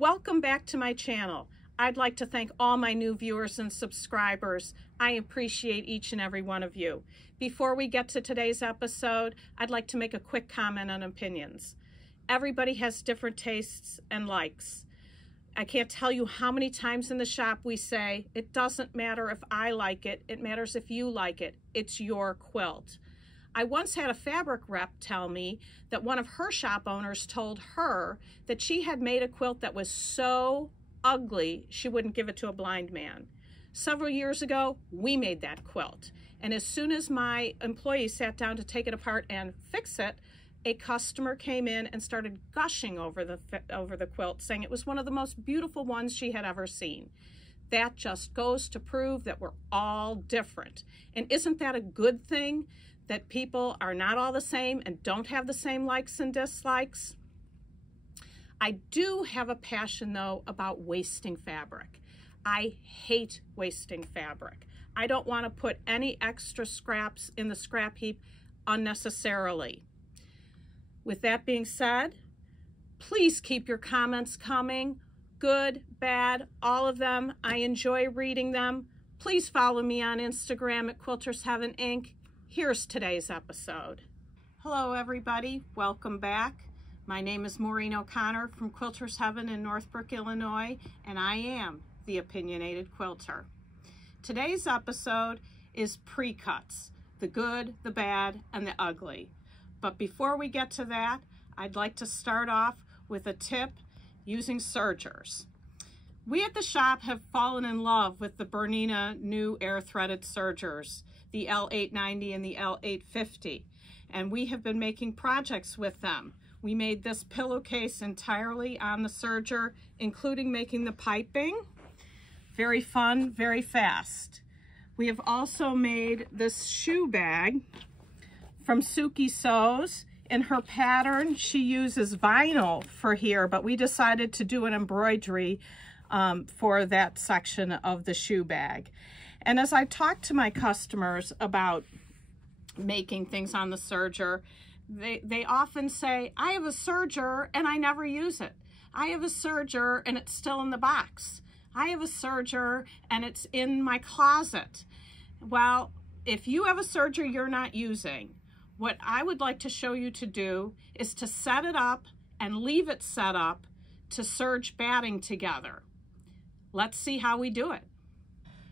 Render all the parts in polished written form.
Welcome back to my channel. I'd like to thank all my new viewers and subscribers. I appreciate each and every one of you. Before we get to today's episode, I'd like to make a quick comment on opinions. Everybody has different tastes and likes. I can't tell you how many times in the shop we say, it doesn't matter if I like it, it matters if you like it. It's your quilt. I once had a fabric rep tell me that one of her shop owners told her that she had made a quilt that was so ugly she wouldn't give it to a blind man. Several years ago, we made that quilt. And as soon as my employee sat down to take it apart and fix it, a customer came in and started gushing over the quilt, saying it was one of the most beautiful ones she had ever seen. That just goes to prove that we're all different. And isn't that a good thing? That people are not all the same and don't have the same likes and dislikes? I do have a passion, though, about wasting fabric. I hate wasting fabric. I don't want to put any extra scraps in the scrap heap unnecessarily. With that being said, please keep your comments coming. Good, bad, all of them. I enjoy reading them. Please follow me on Instagram at Quilters Heaven Inc. Here's today's episode. Hello everybody, welcome back. My name is Maureen O'Connor from Quilters Heaven in Northbrook, Illinois, and I am the Opinionated Quilter. Today's episode is Precuts, the good, the bad, and the ugly. But before we get to that, I'd like to start off with a tip using sergers. We at the shop have fallen in love with the Bernina new air threaded sergers, the L890 and the L850, and we have been making projects with them. We made this pillowcase entirely on the serger, including making the piping. Very fun, very fast. We have also made this shoe bag from Suki Sews. In her pattern, she uses vinyl for here, but we decided to do an embroidery for that section of the shoe bag. And as I talk to my customers about making things on the serger, they often say, I have a serger and I never use it. I have a serger and it's still in the box. I have a serger and it's in my closet. Well, if you have a serger you're not using, what I would like to show you to do is to set it up and leave it set up to serge batting together. Let's see how we do it.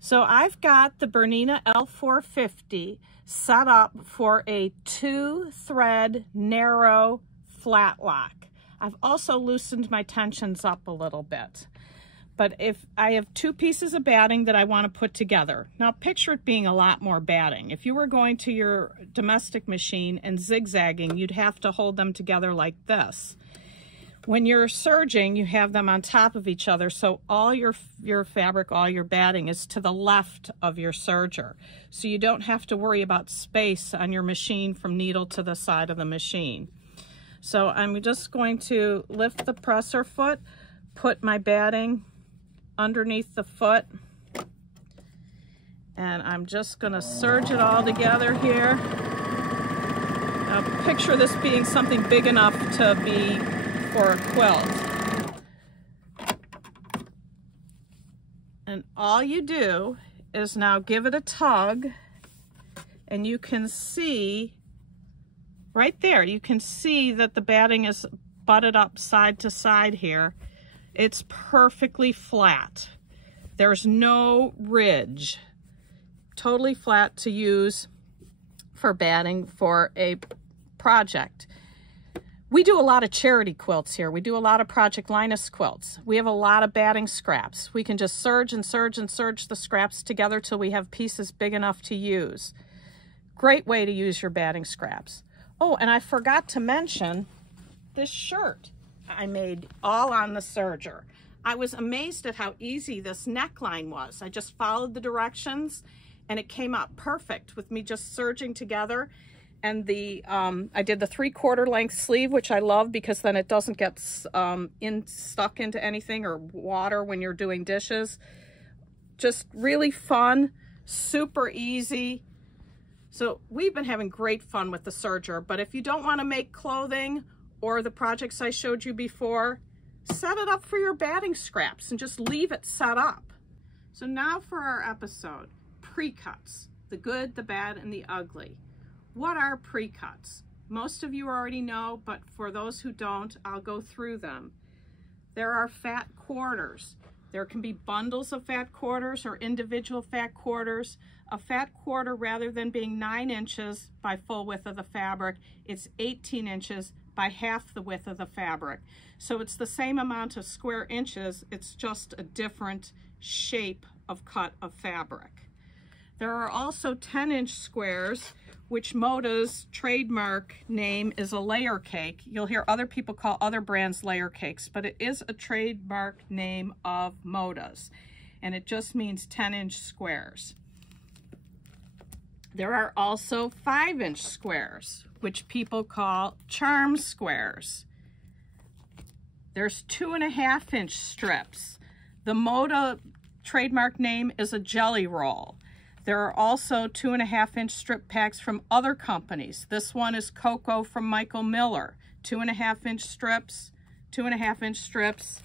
So I've got the Bernina L450 set up for a 2-thread narrow flat lock. I've also loosened my tensions up a little bit. But if I have 2 pieces of batting that I want to put together. Now picture it being a lot more batting. If you were going to your domestic machine and zigzagging, you'd have to hold them together like this. When you're serging, you have them on top of each other, so all your fabric, all your batting is to the left of your serger. So you don't have to worry about space on your machine from needle to the side of the machine. So I'm just going to lift the presser foot, put my batting underneath the foot, and I'm just going to serge it all together here. Now picture this being something big enough to be for a quilt. And all you do is now give it a tug, and you can see right there, you can see that the batting is butted up side to side here. It's perfectly flat. There's no ridge. Totally flat to use for batting for a project. We do a lot of charity quilts here. We do a lot of Project Linus quilts. We have a lot of batting scraps. We can just serge and serge and serge the scraps together till we have pieces big enough to use. Great way to use your batting scraps. Oh, and I forgot to mention this shirt I made all on the serger. I was amazed at how easy this neckline was. I just followed the directions and it came out perfect with me just serging together. And the I did the 3/4 length sleeve, which I love because then it doesn't get stuck into anything or water when you're doing dishes. Just really fun, super easy. So we've been having great fun with the serger, but if you don't want to make clothing or the projects I showed you before, set it up for your batting scraps and just leave it set up. So now for our episode, pre-cuts, the good, the bad, and the ugly. What are pre-cuts? Most of you already know, but for those who don't, I'll go through them. There are fat quarters. There can be bundles of fat quarters or individual fat quarters. A fat quarter, rather than being 9 inches by full width of the fabric, it's 18 inches by half the width of the fabric. So it's the same amount of square inches, it's just a different shape of cut of fabric. There are also 10-inch squares, which Moda's trademark name is a layer cake. You'll hear other people call other brands layer cakes, but it is a trademark name of Moda's, and it just means 10-inch squares. There are also 5-inch squares, which people call charm squares. There's 2.5-inch strips. The Moda trademark name is a jelly roll. There are also 2.5-inch strip packs from other companies. This one is Cocoa from Michael Miller. 2.5-inch strips, 2.5-inch strips.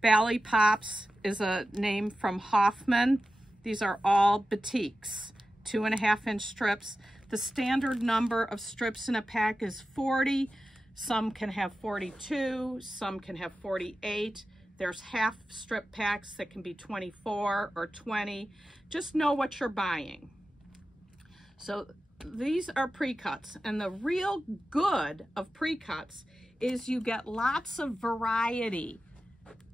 Bally Pops is a name from Hoffman. These are all batiks. 2.5-inch strips. The standard number of strips in a pack is 40. Some can have 42, some can have 48. There's half strip packs that can be 24 or 20. Just know what you're buying. So these are pre-cuts, and the real good of pre-cuts is you get lots of variety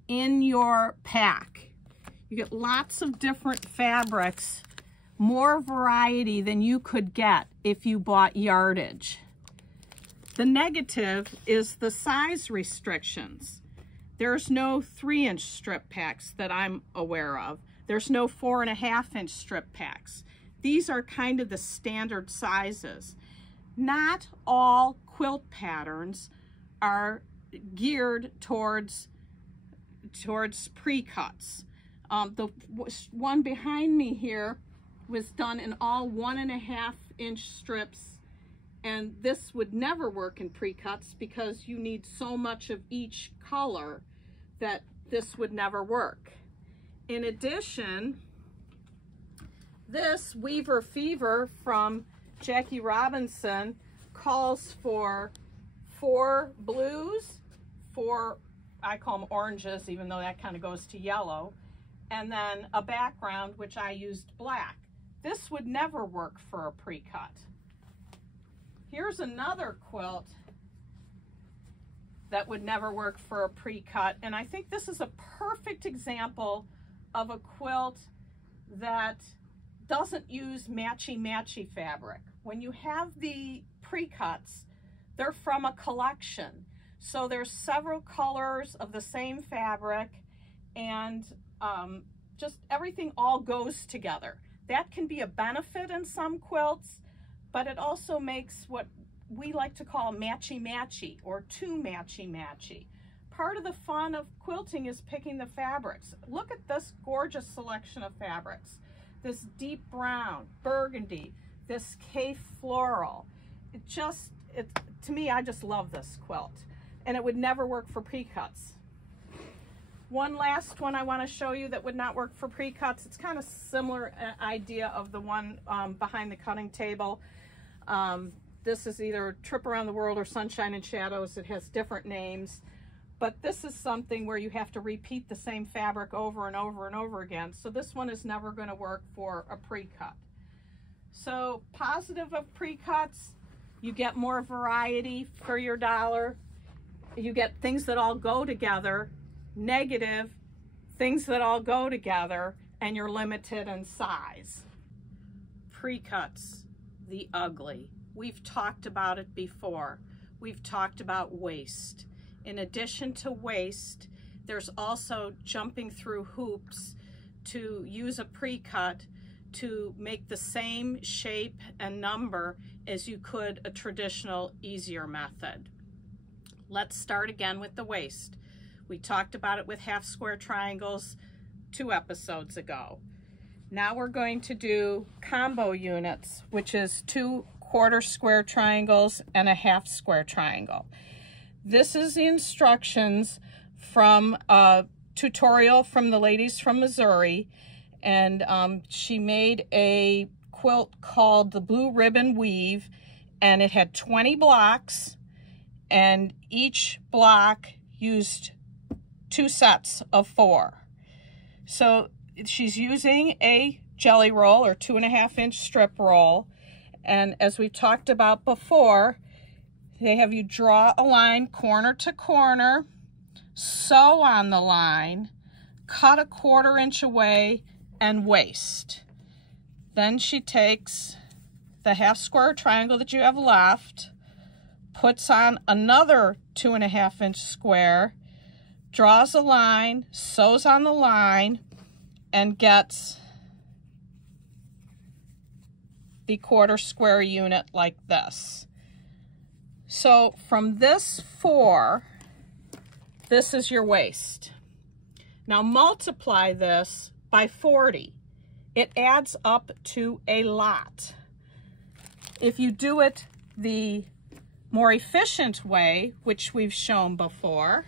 in your pack. You get lots of different fabrics, more variety than you could get if you bought yardage. The negative is the size restrictions. There's no 3-inch strip packs that I'm aware of. There's no 4.5-inch strip packs. These are kind of the standard sizes. Not all quilt patterns are geared towards pre-cuts. The one behind me here was done in all 1.5-inch strips, and this would never work in pre-cuts because you need so much of each color that this would never work. In addition, this Weaver Fever from Jackie Robinson calls for 4 blues, 4, I call them oranges, even though that kind of goes to yellow, and then a background, which I used black. This would never work for a pre-cut. Here's another quilt that would never work for a pre-cut, and I think this is a perfect example of a quilt that doesn't use matchy-matchy fabric. When you have the pre-cuts, they're from a collection. So there's several colors of the same fabric, and just everything all goes together. That can be a benefit in some quilts, but it also makes what we like to call matchy-matchy or too matchy-matchy. Part of the fun of quilting is picking the fabrics. Look at this gorgeous selection of fabrics. This deep brown, burgundy, this Cafe floral. To me, I just love this quilt, and it would never work for pre-cuts. One last one I want to show you that would not work for pre-cuts. It's kind of similar idea of the one behind the cutting table. This is either Trip Around the World or Sunshine and Shadows. It has different names, but this is something where you have to repeat the same fabric over and over and over again. So this one is never going to work for a pre-cut. So positive of pre-cuts, you get more variety for your dollar. You get things that all go together. Negative, things that all go together, and you're limited in size. Pre-cuts, the ugly. We've talked about it before. We've talked about waste. In addition to waste, there's also jumping through hoops to use a pre-cut to make the same shape and number as you could a traditional, easier method. Let's start again with the waist. We talked about it with half square triangles 2 episodes ago. Now we're going to do combo units, which is 2 1/4 square triangles and a half square triangle. This is the instructions from a tutorial from the ladies from Missouri, and she made a quilt called the Blue Ribbon Weave, and it had 20 blocks, and each block used 2 sets of 4. So she's using a jelly roll or 2.5-inch strip roll, and as we talked about before, they have you draw a line corner to corner, sew on the line, cut a 1/4 inch away, and waste. Then she takes the 1/2 square triangle that you have left, puts on another 2.5-inch square, draws a line, sews on the line, and gets the 1/4 square unit like this. So from this 4, this is your waist. Now multiply this by 40. It adds up to a lot. If you do it the more efficient way, which we've shown before,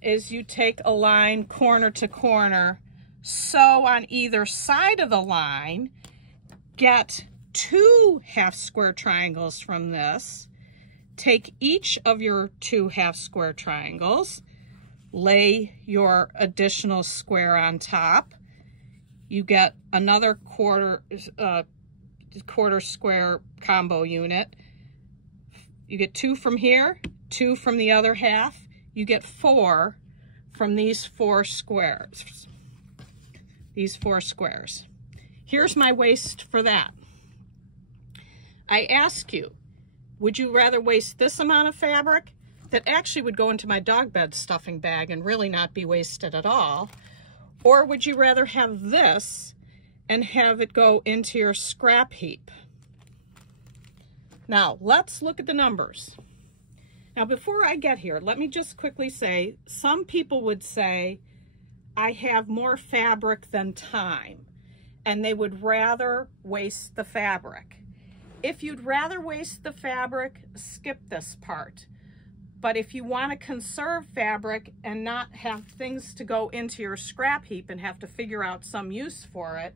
is you take a line corner to corner, sew on either side of the line, get 2 1/2 square triangles from this, take each of your 2 1/2 square triangles, lay your additional square on top. You get another 1/4 square combo unit. You get 2 from here, 2 from the other half. You get 4 from these 4 squares. These 4 squares. Here's my waist for that. I ask you, would you rather waste this amount of fabric that actually would go into my dog bed stuffing bag and really not be wasted at all? Or would you rather have this and have it go into your scrap heap? Now, let's look at the numbers. Now, before I get here, let me just quickly say, some people would say, I have more fabric than time, and they would rather waste the fabric. If you'd rather waste the fabric, skip this part. But if you want to conserve fabric and not have things to go into your scrap heap and have to figure out some use for it,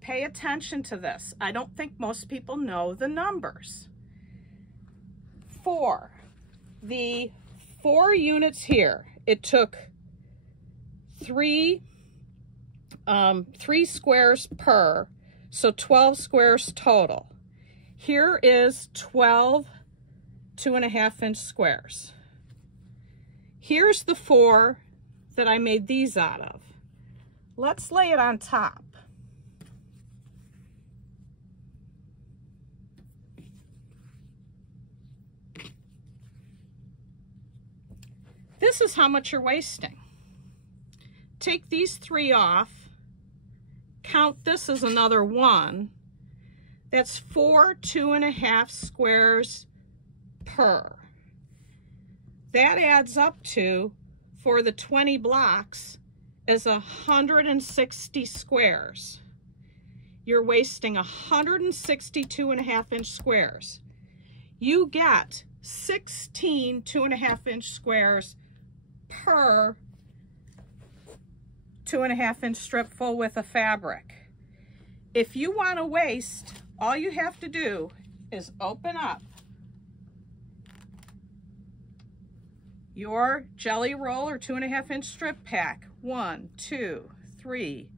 pay attention to this. I don't think most people know the numbers. For the 4 units here, it took 3 squares per, so 12 squares total. Here is 12 2.5-inch squares. Here's the 4 that I made these out of. Let's lay it on top. This is how much you're wasting. Take these 3 off, count this as another 1. That's 4 2.5 squares per. That adds up to, for the 20 blocks, is 160 squares. You're wasting 160 2.5-inch squares. You get 16 2.5-inch squares per 2.5-inch strip full width of fabric. If you want to waste, all you have to do is open up your jelly roll or 2.5-inch strip pack. 1, 2, 3,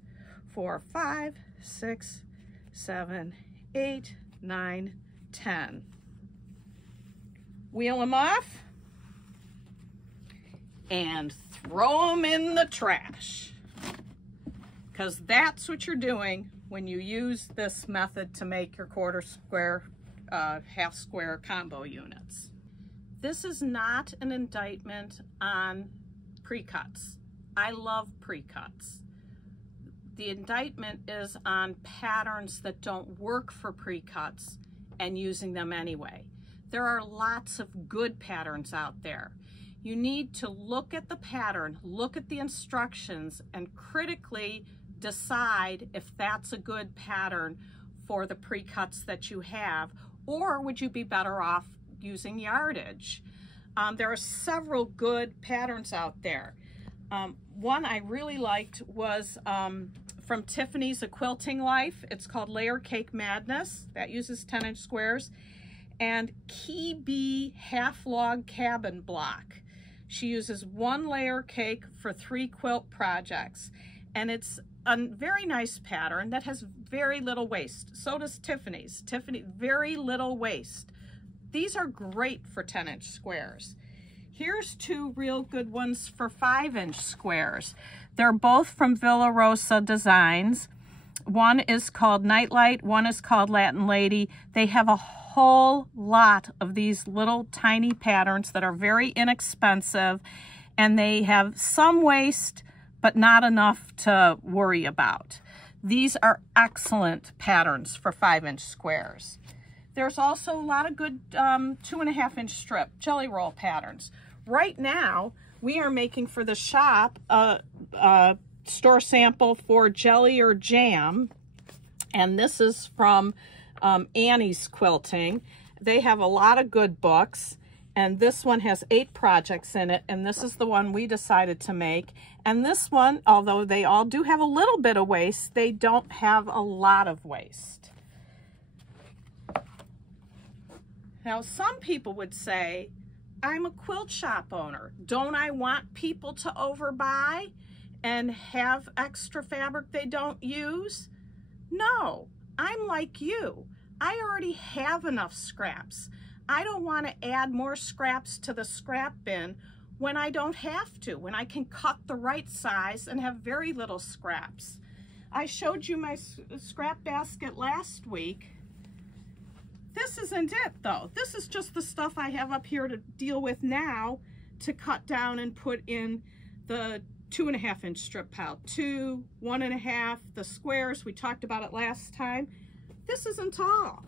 4, 5, 6, 7, 8, 9, 10. Wheel them off and throw them in the trash, because that's what you're doing when you use this method to make your 1/4 square, 1/2 square combo units. This is not an indictment on precuts. I love precuts. The indictment is on patterns that don't work for precuts and using them anyway. There are lots of good patterns out there. You need to look at the pattern, look at the instructions, and critically decide if that's a good pattern for the precuts that you have, or would you be better off using yardage? There are several good patterns out there. One I really liked was from Tiffany's A Quilting Life. It's called Layer Cake Madness. That uses 10-inch squares. And Key Bee Half Log Cabin Block. She uses 1 layer cake for 3 quilt projects. And it's a very nice pattern that has very little waste. So does Tiffany's. Tiffany, very little waste. These are great for 10-inch squares. Here's 2 real good ones for 5-inch squares. They're both from Villa Rosa Designs. One is called Nightlight, one is called Latin Lady. They have a whole lot of these little tiny patterns that are very inexpensive, and they have some waste, but not enough to worry about. These are excellent patterns for 5-inch squares. There's also a lot of good 2.5-inch strip jelly roll patterns. Right now, we are making for the shop a store sample for jelly or jam, and this is from Annie's Quilting. They have a lot of good books, and this one has 8 projects in it, and this is the one we decided to make. And this one, although they all do have a little bit of waste, they don't have a lot of waste. Now, some people would say, I'm a quilt shop owner. Don't I want people to overbuy and have extra fabric they don't use? No, I'm like you. I already have enough scraps. I don't want to add more scraps to the scrap bin when I don't have to, when I can cut the right size and have very little scraps. I showed you my scrap basket last week. This isn't it though. This is just the stuff I have up here to deal with now to cut down and put in the 2.5-inch strip pile. 2, 1.5, the squares, we talked about it last time. This isn't all.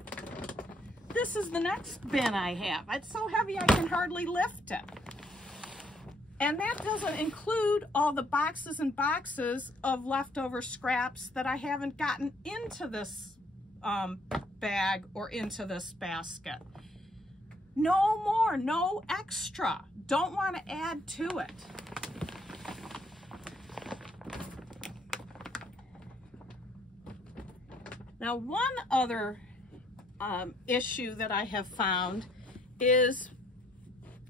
This is the next bin I have. It's so heavy I can hardly lift it. And that doesn't include all the boxes and boxes of leftover scraps that I haven't gotten into this bag or into this basket. No more, no extra. Don't want to add to it. Now, one other issue that I have found is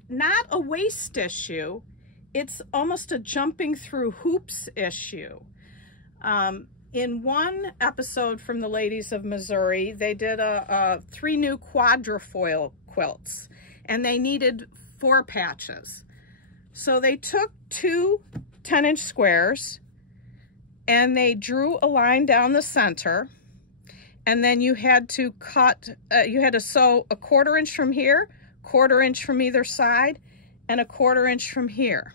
not a waste issue. It's almost a jumping through hoops issue. In one episode from the Ladies of Missouri, they did 3 new quadrifoil quilts, and they needed 4 patches. So they took 2 10-inch squares, and they drew a line down the center, and then you had to cut, you had to sew a 1/4 inch from here, 1/4 inch from either side, and a 1/4 inch from here.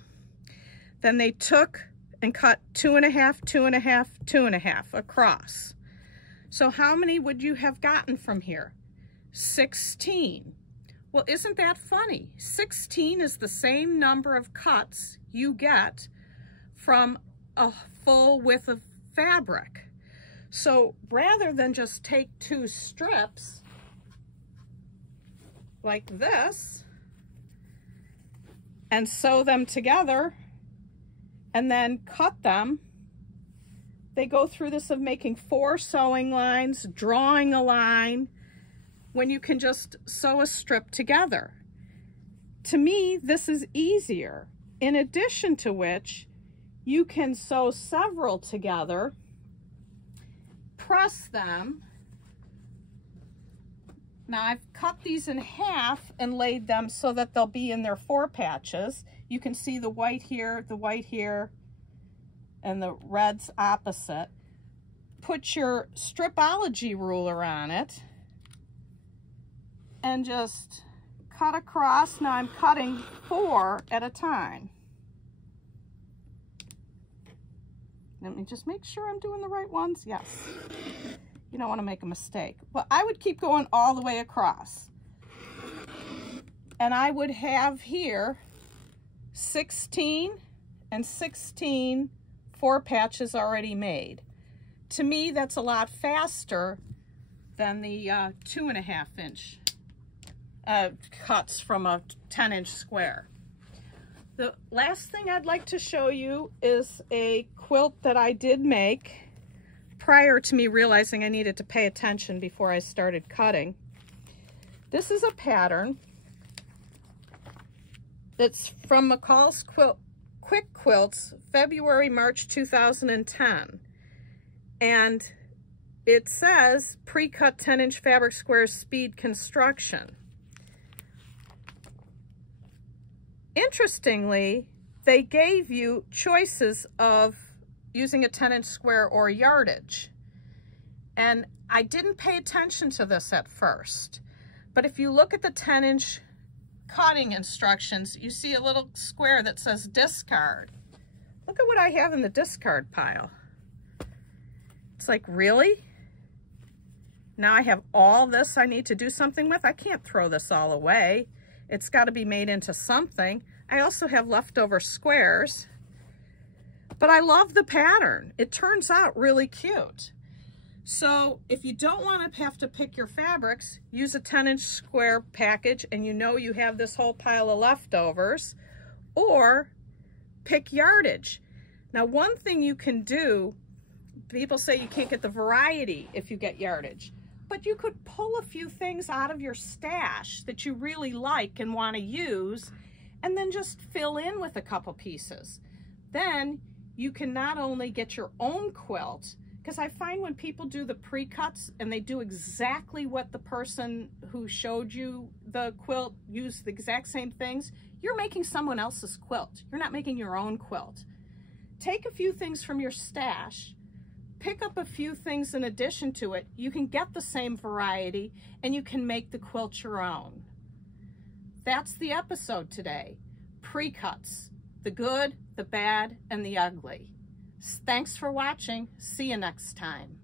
Then they took and cut 2.5, 2.5, 2.5 across. So how many would you have gotten from here? 16. Well, isn't that funny? 16 is the same number of cuts you get from a full width of fabric. So rather than just take 2 strips like this and sew them together and then cut them, they go through this of making 4 sewing lines, drawing a line, when you can just sew a strip together. To me, this is easier. In addition to which, you can sew several together, press them. Now I've cut these in half and laid them so that they'll be in their 4 patches. You can see the white here, and the red's opposite. Put your stripology ruler on it and just cut across. Now I'm cutting 4 at a time. Let me just make sure I'm doing the right ones. Yes. You don't want to make a mistake. But I would keep going all the way across. And I would have here 16 and 16 4 patches already made. To me, that's a lot faster than the 2.5 inch. cuts from a 10-inch square. The last thing I'd like to show you is a quilt that I did make prior to me realizing I needed to pay attention before I started cutting. This is a pattern that's from McCall's Quick Quilts, February, March 2010. And it says pre-cut 10-inch fabric squares, speed construction. Interestingly, they gave you choices of using a 10-inch square or yardage. And I didn't pay attention to this at first. But if you look at the 10-inch cutting instructions, you see a little square that says discard. Look at what I have in the discard pile. It's like, really? Now I have all this I need to do something with? I can't throw this all away. It's got to be made into something. I also have leftover squares, but I love the pattern. It turns out really cute. So if you don't want to have to pick your fabrics, use a 10-inch square package and you know you have this whole pile of leftovers, or pick yardage. Now, one thing you can do, people say you can't get the variety if you get yardage, but you could pull a few things out of your stash that you really like and want to use, and then just fill in with a couple pieces. Then you can not only get your own quilt, because I find when people do the pre-cuts and they do exactly what the person who showed you the quilt used the exact same things, you're making someone else's quilt. You're not making your own quilt. Take a few things from your stash, pick up a few things in addition to it. You can get the same variety and you can make the quilt your own. That's the episode today. Pre-cuts, the good, the bad, and the ugly. Thanks for watching. See you next time.